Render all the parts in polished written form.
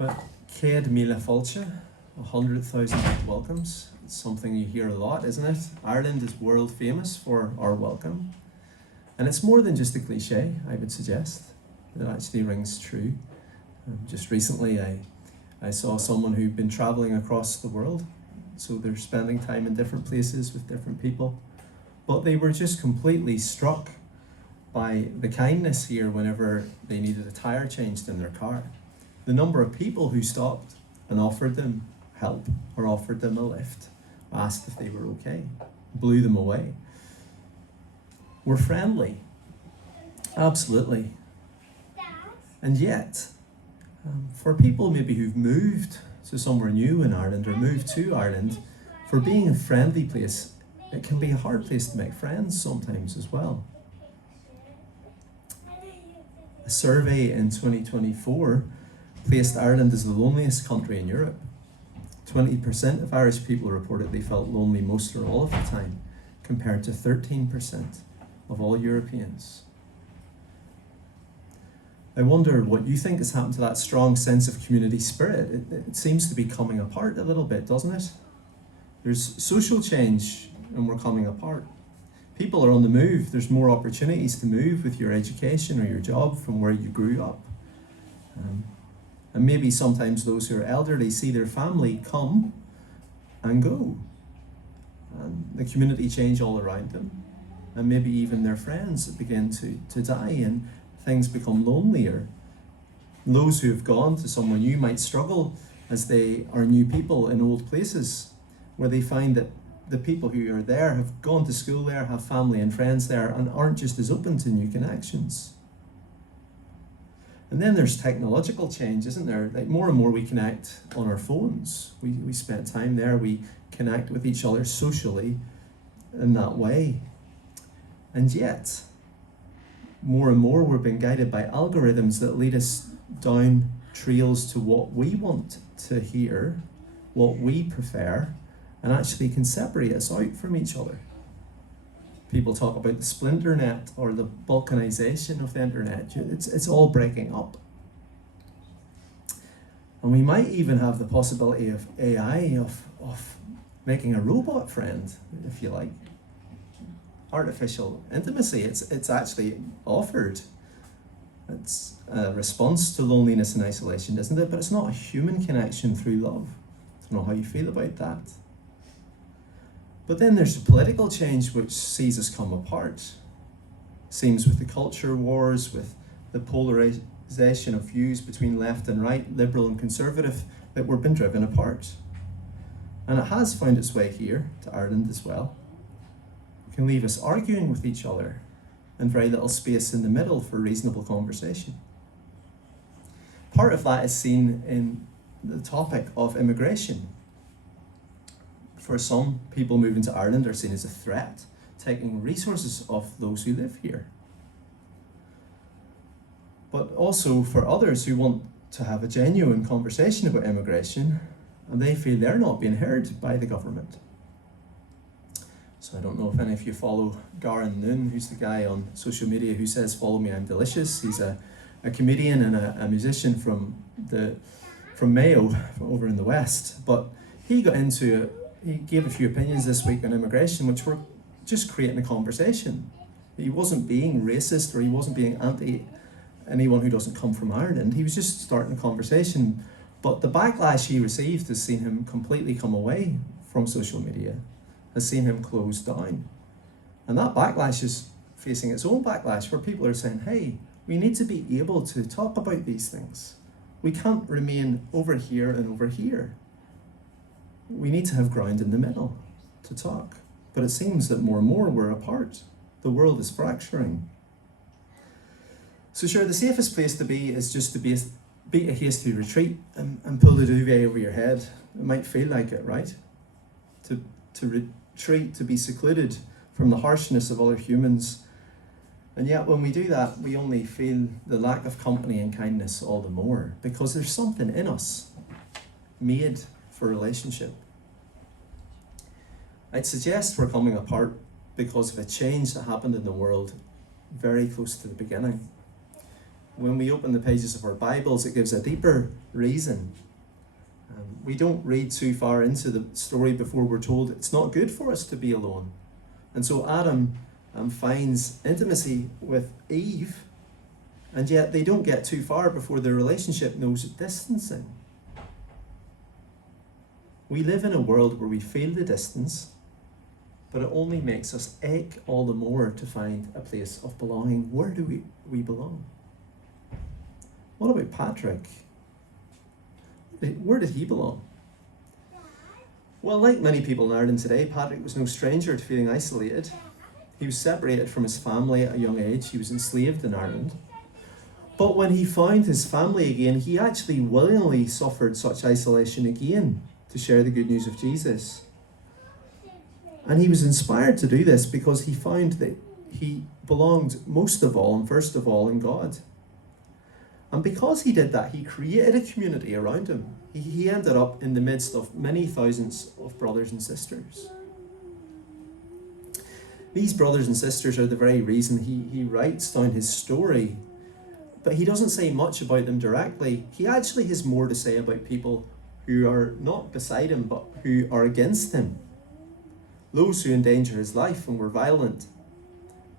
Well, Céad Míle Fáilte, 100,000 welcomes. It's something you hear a lot, isn't it? Ireland is world famous for our welcome. And it's more than just a cliche, I would suggest. It actually rings true. Just recently I saw someone who'd been traveling across the world. So they're spending time in different places with different people. But they were just completely struck by the kindness here whenever they needed a tire changed in their car. The number of people who stopped and offered them help or offered them a lift, asked if they were okay, blew them away. We're friendly, absolutely. And yet, for people maybe who've moved to somewhere new in Ireland or moved to Ireland, for being a friendly place, it can be a hard place to make friends sometimes as well. A survey in 2024 placed Ireland as the loneliest country in Europe. 20% of Irish people reported they felt lonely most or all of the time, compared to 13% of all Europeans. I wonder what you think has happened to that strong sense of community spirit. It seems to be coming apart a little bit, doesn't it? There's social change and we're coming apart. People are on the move. There's more opportunities to move with your education or your job from where you grew up. And maybe sometimes those who are elderly see their family come and go. And the community change all around them. And maybe even their friends begin to die and things become lonelier. Those who have gone to somewhere new might struggle as they are new people in old places where they find that the people who are there have gone to school there, have family and friends there, and aren't just as open to new connections. And then there's technological change, isn't there? Like more and more we connect on our phones. We spend time there, we connect with each other socially in that way. And yet, more and more we're being guided by algorithms that lead us down trails to what we want to hear, what we prefer, and actually can separate us out from each other. People talk about the splinter net or the balkanization of the internet. It's all breaking up. And we might even have the possibility of AI, of making a robot friend, if you like. Artificial intimacy, it's actually offered. It's a response to loneliness and isolation, isn't it? But it's not a human connection through love. I don't know how you feel about that. But then there's the political change which sees us come apart. Seems with the culture wars, with the polarization of views between left and right, liberal and conservative, that we're being driven apart. And it has found its way here to Ireland as well. It can leave us arguing with each other and very little space in the middle for reasonable conversation. Part of that is seen in the topic of immigration. For some, people moving to Ireland are seen as a threat, taking resources of those who live here. But also for others who want to have a genuine conversation about immigration, and they feel they're not being heard by the government. So I don't know if any of you follow Garan Noon, who's the guy on social media who says, "Follow me, I'm delicious." He's a comedian and a musician from Mayo, over in the West. But he gave a few opinions this week on immigration, which were just creating a conversation. He wasn't being racist or he wasn't being anti anyone who doesn't come from Ireland. He was just starting a conversation. But the backlash he received has seen him completely come away from social media, has seen him close down. And that backlash is facing its own backlash, where people are saying, hey, we need to be able to talk about these things. We can't remain over here and over here. We need to have ground in the middle to talk. But it seems that more and more we're apart. The world is fracturing. So sure, the safest place to be is just to beat a hasty retreat and pull the duvet over your head. It might feel like it, right? To retreat, to be secluded from the harshness of other humans. And yet when we do that, we only feel the lack of company and kindness all the more, because there's something in us made for relationship. I'd suggest we're coming apart because of a change that happened in the world very close to the beginning. When we open the pages of our Bibles, it gives a deeper reason. We don't read too far into the story before we're told it's not good for us to be alone. And so Adam finds intimacy with Eve, and yet they don't get too far before their relationship knows distancing. We live in a world where we feel the distance, but it only makes us ache all the more to find a place of belonging. Where do we belong? What about Patrick? Where did he belong? Well, like many people in Ireland today, Patrick was no stranger to feeling isolated. He was separated from his family at a young age. He was enslaved in Ireland. But when he found his family again, he actually willingly suffered such isolation again to share the good news of Jesus. And he was inspired to do this because he found that he belonged most of all and first of all in God. And because he did that, he created a community around him. He ended up in the midst of many thousands of brothers and sisters. These brothers and sisters are the very reason he writes down his story. But he doesn't say much about them directly. He actually has more to say about people who are not beside him, but who are against him. Those who endanger his life and were violent,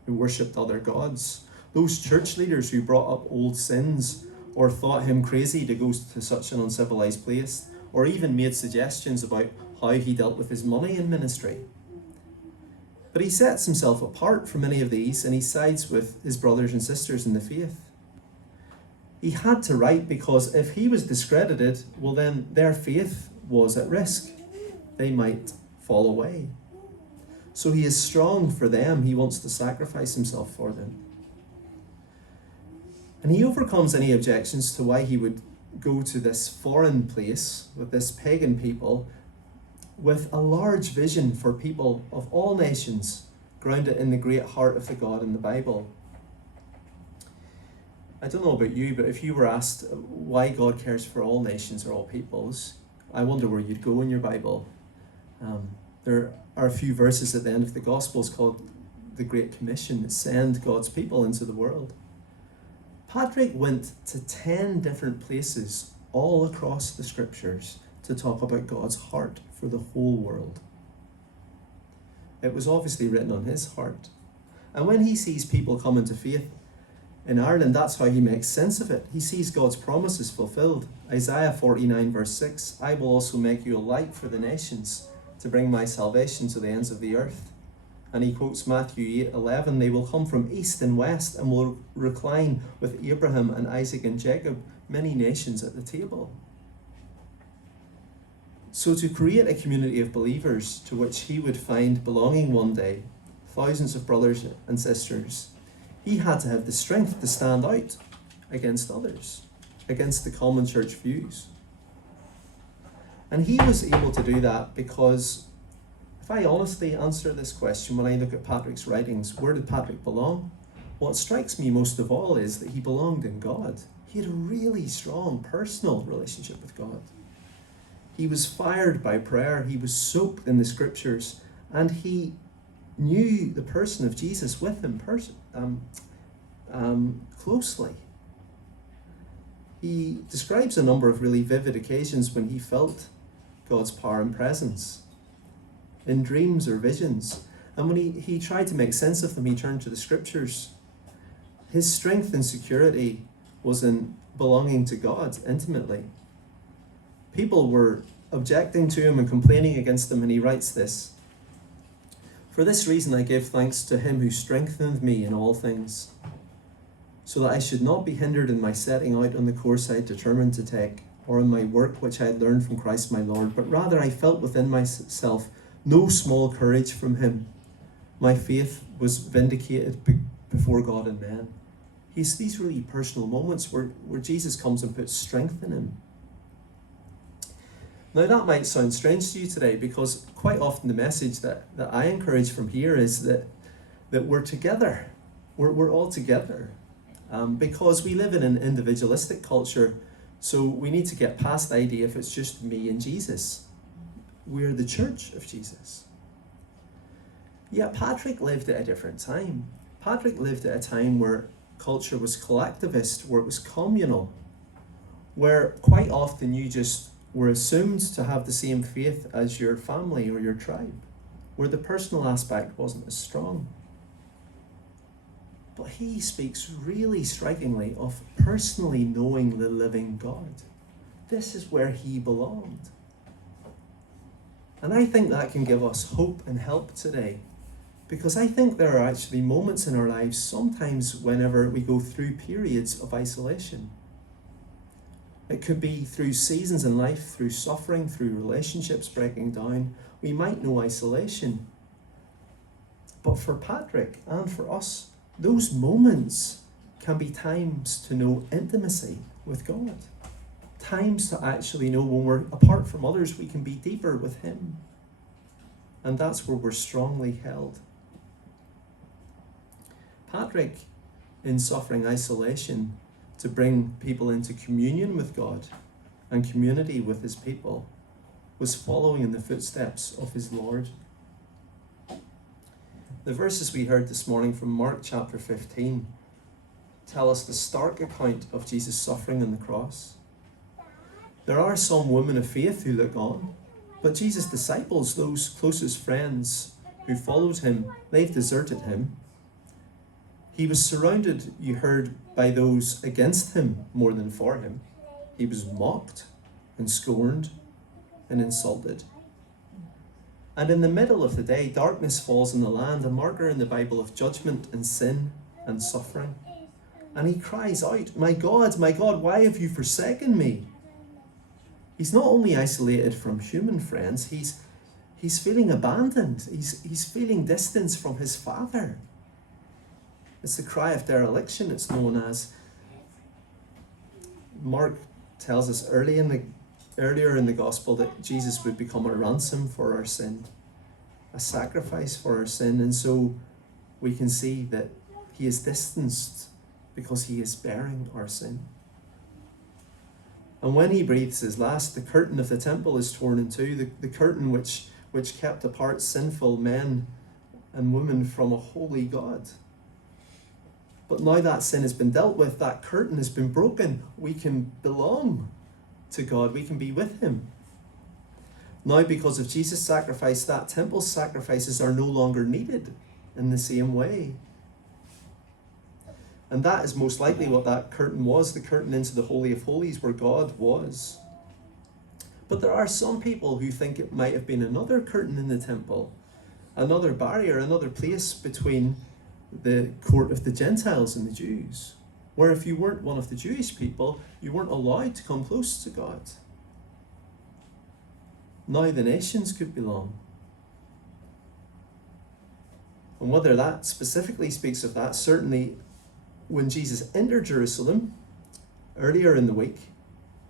who worshipped other gods. Those church leaders who brought up old sins or thought him crazy to go to such an uncivilized place, or even made suggestions about how he dealt with his money in ministry. But he sets himself apart from many of these, and he sides with his brothers and sisters in the faith. He had to write because if he was discredited, well then their faith was at risk. They might fall away. So he is strong for them. He wants to sacrifice himself for them. And he overcomes any objections to why he would go to this foreign place with this pagan people with a large vision for people of all nations, grounded in the great heart of the God in the Bible. I don't know about you, but if you were asked why God cares for all nations or all peoples, I wonder where you'd go in your Bible. There are a few verses at the end of the Gospels called the Great Commission that send God's people into the world. Patrick went to 10 different places all across the scriptures to talk about God's heart for the whole world. It was obviously written on his heart. And when he sees people come into faith in Ireland, that's how he makes sense of it. He sees God's promises fulfilled. Isaiah 49 verse 6, I will also make you a light for the nations to bring my salvation to the ends of the earth. And he quotes Matthew 8:11, they will come from east and west and will recline with Abraham and Isaac and Jacob, many nations at the table. So to create a community of believers to which he would find belonging one day, thousands of brothers and sisters, he had to have the strength to stand out against others, against the common church views. And he was able to do that because, if I honestly answer this question when I look at Patrick's writings, where did Patrick belong? What strikes me most of all is that he belonged in God. He had a really strong personal relationship with God. He was fired by prayer, he was soaked in the scriptures, and he knew the person of Jesus with him closely. He describes a number of really vivid occasions when he felt God's power and presence in dreams or visions. And when he tried to make sense of them, he turned to the scriptures. His strength and security was in belonging to God intimately. People were objecting to him and complaining against him, and he writes this: for this reason I give thanks to him who strengthened me in all things, so that I should not be hindered in my setting out on the course I had determined to take, or in my work which I had learned from Christ my Lord, but rather I felt within myself no small courage from him. My faith was vindicated before God and men. He's these really personal moments where Jesus comes and puts strength in him. Now that might sound strange to you today, because quite often the message that I encourage from here is that we're together. We're all together. Because we live in an individualistic culture, so we need to get past the idea if it's just me and Jesus. We're the church of Jesus. Yet Patrick lived at a different time. Patrick lived at a time where culture was collectivist, where it was communal, where quite often you just were assumed to have the same faith as your family or your tribe, where the personal aspect wasn't as strong. But he speaks really strikingly of personally knowing the living God. This is where he belonged. And I think that can give us hope and help today, because I think there are actually moments in our lives, sometimes whenever we go through periods of isolation. It could be through seasons in life, through suffering, through relationships breaking down. We might know isolation. But for Patrick and for us, those moments can be times to know intimacy with God. Times to actually know when we're apart from others, we can be deeper with him. And that's where we're strongly held. Patrick, in suffering isolation, to bring people into communion with God and community with his people, was following in the footsteps of his Lord. The verses we heard this morning from Mark chapter 15 tell us the stark account of Jesus' suffering on the cross. There are some women of faith who look on, but Jesus' disciples, those closest friends who followed him, they've deserted him. He was surrounded, you heard, by those against him more than for him. He was mocked and scorned and insulted. And in the middle of the day, darkness falls on the land, a marker in the Bible of judgment and sin and suffering. And he cries out, my God, why have you forsaken me?" He's not only isolated from human friends, he's feeling abandoned. He's feeling distance from his Father. It's the cry of dereliction, it's known as. Mark tells us earlier in the gospel that Jesus would become a ransom for our sin, a sacrifice for our sin, and so we can see that he is distanced because he is bearing our sin. And when he breathes his last, the curtain of the temple is torn in two, the curtain which kept apart sinful men and women from a holy God. But now that sin has been dealt with, that curtain has been broken, we can belong to God, we can be with him. Now, because of Jesus' sacrifice, that temple sacrifices are no longer needed in the same way. And that is most likely what that curtain was, the curtain into the Holy of Holies where God was. But there are some people who think it might have been another curtain in the temple, another barrier, another place between the court of the Gentiles and the Jews, where if you weren't one of the Jewish people, you weren't allowed to come close to God. Now the nations could belong. And whether that specifically speaks of that, certainly when Jesus entered Jerusalem earlier in the week,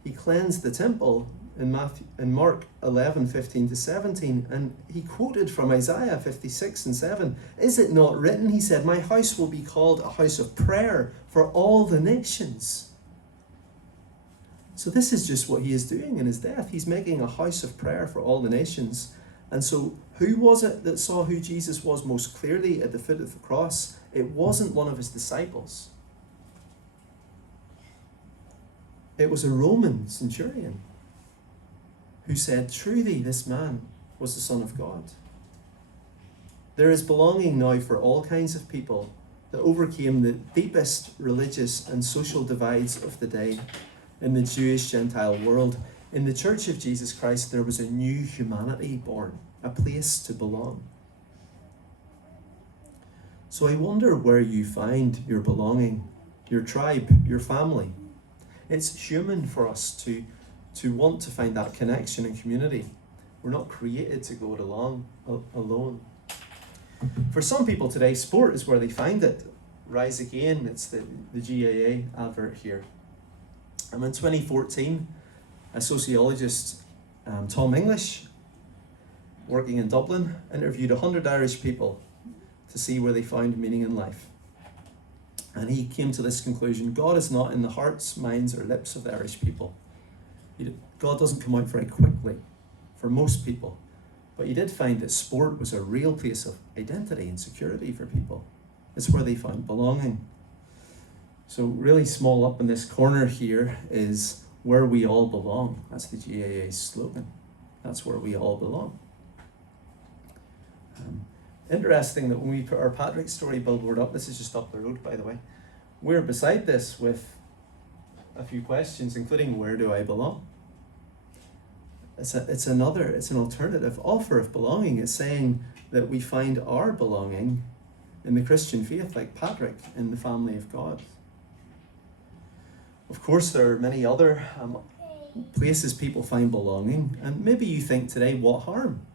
he cleansed the temple in Mark 11:15-17, and he quoted from Isaiah 56:7. "Is it not written," he said, "my house will be called a house of prayer for all the nations." So this is just what he is doing in his death. He's making a house of prayer for all the nations. And so who was it that saw who Jesus was most clearly at the foot of the cross? It wasn't one of his disciples. It was a Roman centurion who said, "Truly, this man was the Son of God." There is belonging now for all kinds of people that overcame the deepest religious and social divides of the day in the Jewish-Gentile world. In the Church of Jesus Christ, there was a new humanity born, a place to belong. So I wonder where you find your belonging, your tribe, your family. It's human for us to want to find that connection and community. We're not created to go it alone. For some people today, sport is where they find it. Rise Again, it's the GAA advert here. And in 2014, a sociologist, Tom English, working in Dublin, interviewed 100 Irish people to see where they found meaning in life. And he came to this conclusion: God is not in the hearts, minds, or lips of the Irish people. God doesn't come out very quickly for most people. But he did find that sport was a real place of identity and security for people. It's where they found belonging. So really small up in this corner here is Where we all belong. That's the GAA's slogan. That's where we all belong. Interesting that when we put our Patrickstory billboard up, this is just up the road, by the way, we're beside this with a few questions, including where do I belong? It's an alternative offer of belonging. It's saying that we find our belonging in the Christian faith, like Patrick, in the family of God. Of course, there are many other places people find belonging, and maybe you think today, what harm?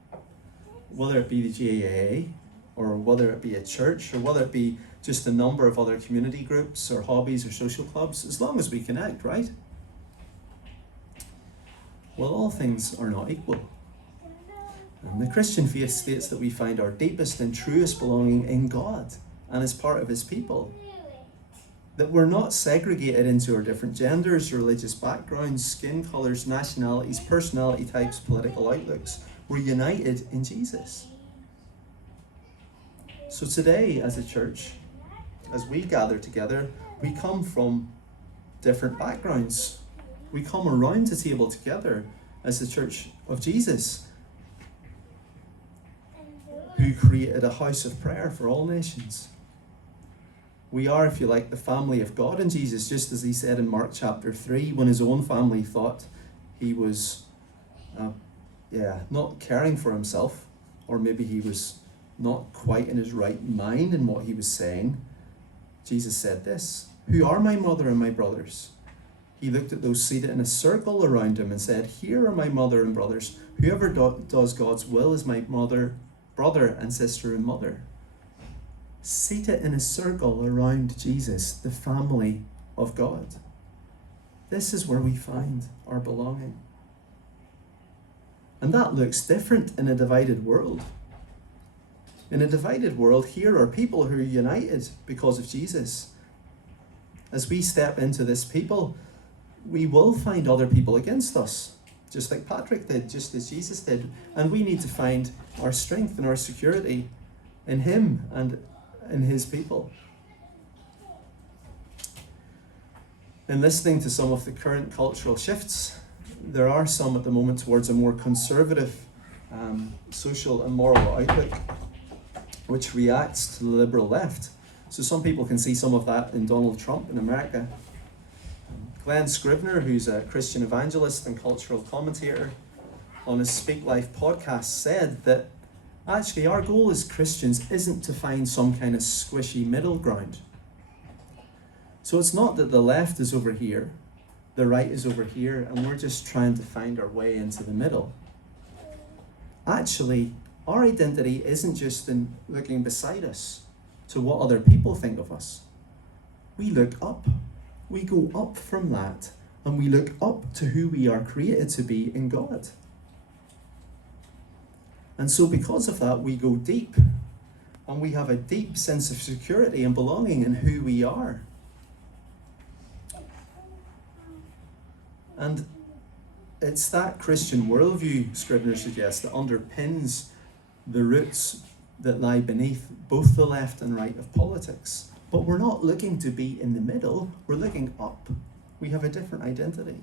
Whether it be the GAA, or whether it be a church, or whether it be just a number of other community groups or hobbies or social clubs, as long as we connect, right? Well, all things are not equal. And the Christian faith states that we find our deepest and truest belonging in God and as part of his people. That we're not segregated into our different genders, religious backgrounds, skin colours, nationalities, personality types, political outlooks. We're united in Jesus. So today, as a church, as we gather together, we come from different backgrounds. We come around the table together as the Church of Jesus, who created a house of prayer for all nations. We are, if you like, the family of God in Jesus, just as he said in Mark chapter 3, when his own family thought he was not caring for himself, or maybe he was not quite in his right mind in what he was saying. Jesus said this, "Who are my mother and my brothers?" He looked at those seated in a circle around him and said, "Here are my mother and brothers. Whoever does God's will is my brother and sister and mother." Seated in a circle around Jesus, the family of God. This is where we find our belonging. And that looks different in a divided world. In a divided world, here are people who are united because of Jesus. As we step into this people, we will find other people against us, just like Patrick did, just as Jesus did. And we need to find our strength and our security in him and in his people. In listening to some of the current cultural shifts, there are some at the moment towards a more conservative social and moral outlook, which reacts to the liberal left. So some people can see some of that in Donald Trump in America. Glenn Scrivener, who's a Christian evangelist and cultural commentator, on his Speak Life podcast said that actually our goal as Christians isn't to find some kind of squishy middle ground. So it's not that the left is over here, the right is over here, and we're just trying to find our way into the middle. Actually, our identity isn't just in looking beside us to what other people think of us. We look up. We go up from that, and we look up to who we are created to be in God. And so because of that, we go deep, and we have a deep sense of security and belonging in who we are. And it's that Christian worldview, Scrivener suggests, that underpins the roots that lie beneath both the left and right of politics. But we're not looking to be in the middle, we're looking up. We have a different identity.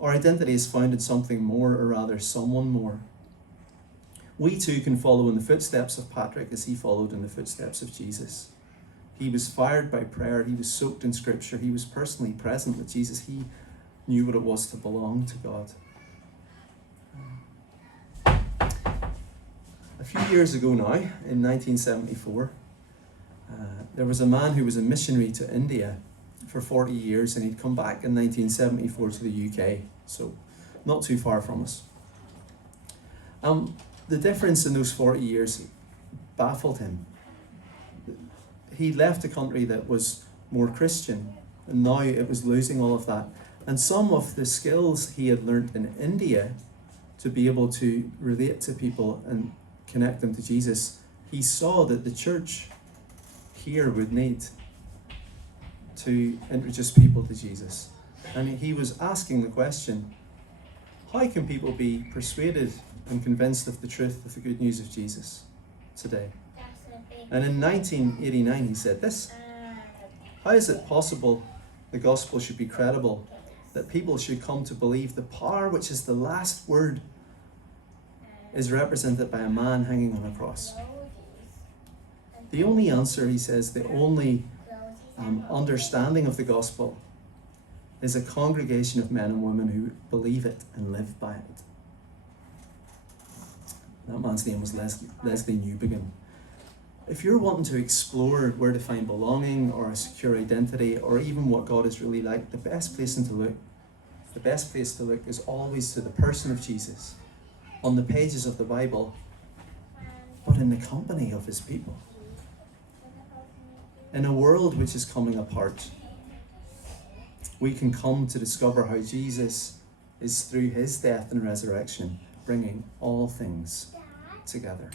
Our identity is found in something more, or rather someone more. We too can follow in the footsteps of Patrick as he followed in the footsteps of Jesus. He was fired by prayer, he was soaked in scripture, he was personally present with Jesus, he knew what it was to belong to God. A few years ago now, in 1974, there was a man who was a missionary to India for 40 years, and he'd come back in 1974 to the UK, so not too far from us. The difference in those 40 years baffled him. He left a country that was more Christian, and now it was losing all of that. And some of the skills he had learnt in India to be able to relate to people and connect them to Jesus, he saw that the church here would need to introduce people to Jesus. And he was asking the question, how can people be persuaded and convinced of the truth of the good news of Jesus today? And in 1989 he said this, how is it possible the gospel should be credible, that people should come to believe the power which is the last word is represented by a man hanging on a cross. The only answer, he says, the only understanding of the gospel is a congregation of men and women who believe it and live by it. That man's name was Leslie Newbegin. If you're wanting to explore where to find belonging or a secure identity or even what God is really like, the best place to look is always to the person of Jesus, on the pages of the Bible, but in the company of his people. In a world which is coming apart, we can come to discover how Jesus is, through his death and resurrection, bringing all things together.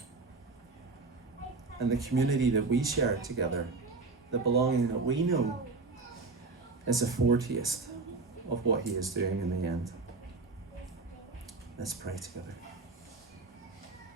And the community that we share together, the belonging that we know, is a foretaste of what he is doing in the end. Let's pray together.